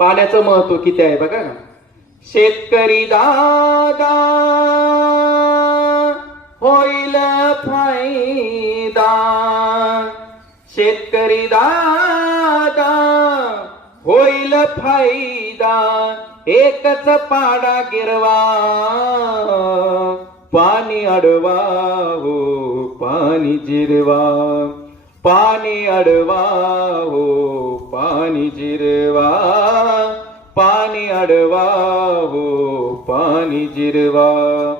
पाण्याचं महत्त्व किती आहे बघा ना. शेतकरी दादा होईल फायदा. शेतकरी दादा होईल फायदा. एकच पाडा गिरवा पाणी अडवा हो पाणी जिरवा. पाणी अडवा हो पाणी जिरवा. अडवा हो पाणी जिरवा.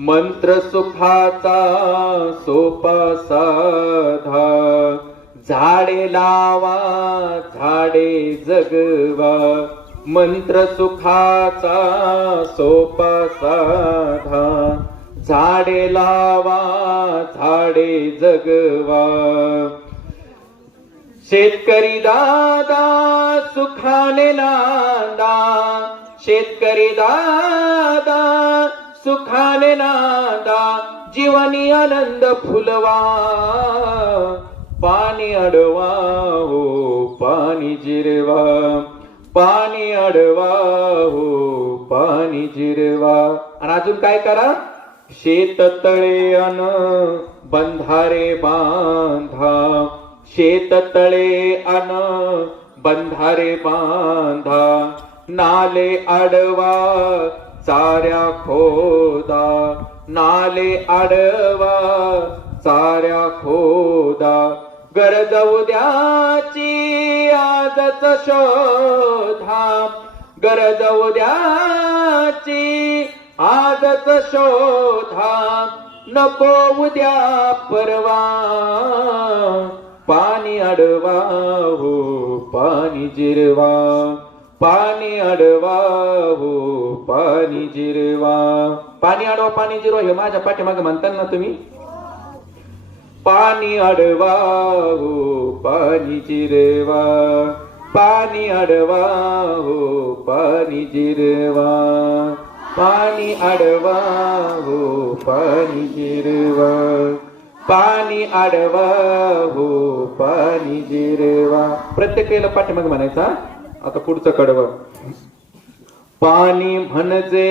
मंत्र सुखाचा सोपा साधा. झाडे लावा झाडे जगवा. मंत्र सुखाचा सोपा साधा. झाडे लावा झाडे जगवा. शेतकरी दादा सुखाने नांदा. शेतकरी दादा सुखाने नादा जीवनी आनंद फुलवा. पाणी अडवा हो पाणी जिरवा. पाणी अडवा हो पाणी जिरवा. आणि अजून काय करा? शेत तळे अन बंधारे बांधा. शेत तळे अन बंधारे बांधा. नाले आडवा साऱ्या खोदा. नाले आडवा साऱ्या खोदा. गरज उद्याची आजच शोधा. गरज उद्याची आजच शोधा. नको उद्या परवा. पाणी अडवा हो पाणी जिरवा. पाणी अडवा हो पाणी जिरवा. पाणी अडवा पाणी जिरवा हे माझ्या पाठीमागे म्हणताल ना तुम्ही? पाणी अडवा हो पाणी जिरवा. पाणी अडवा हो पाणी जिरवा. पाणी अडवा हो पाणी जिरवा. पाणी अडवा हो पाणी जिरवा. प्रत्येकाला पाठीमागे म्हणायचा आता पुढचं कडवं. पाणी म्हणजे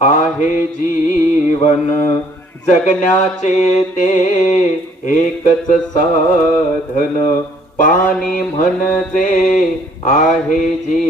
आहे जीवन जगण्याचे ते एकच साधन. पाणी म्हणजे आहे जी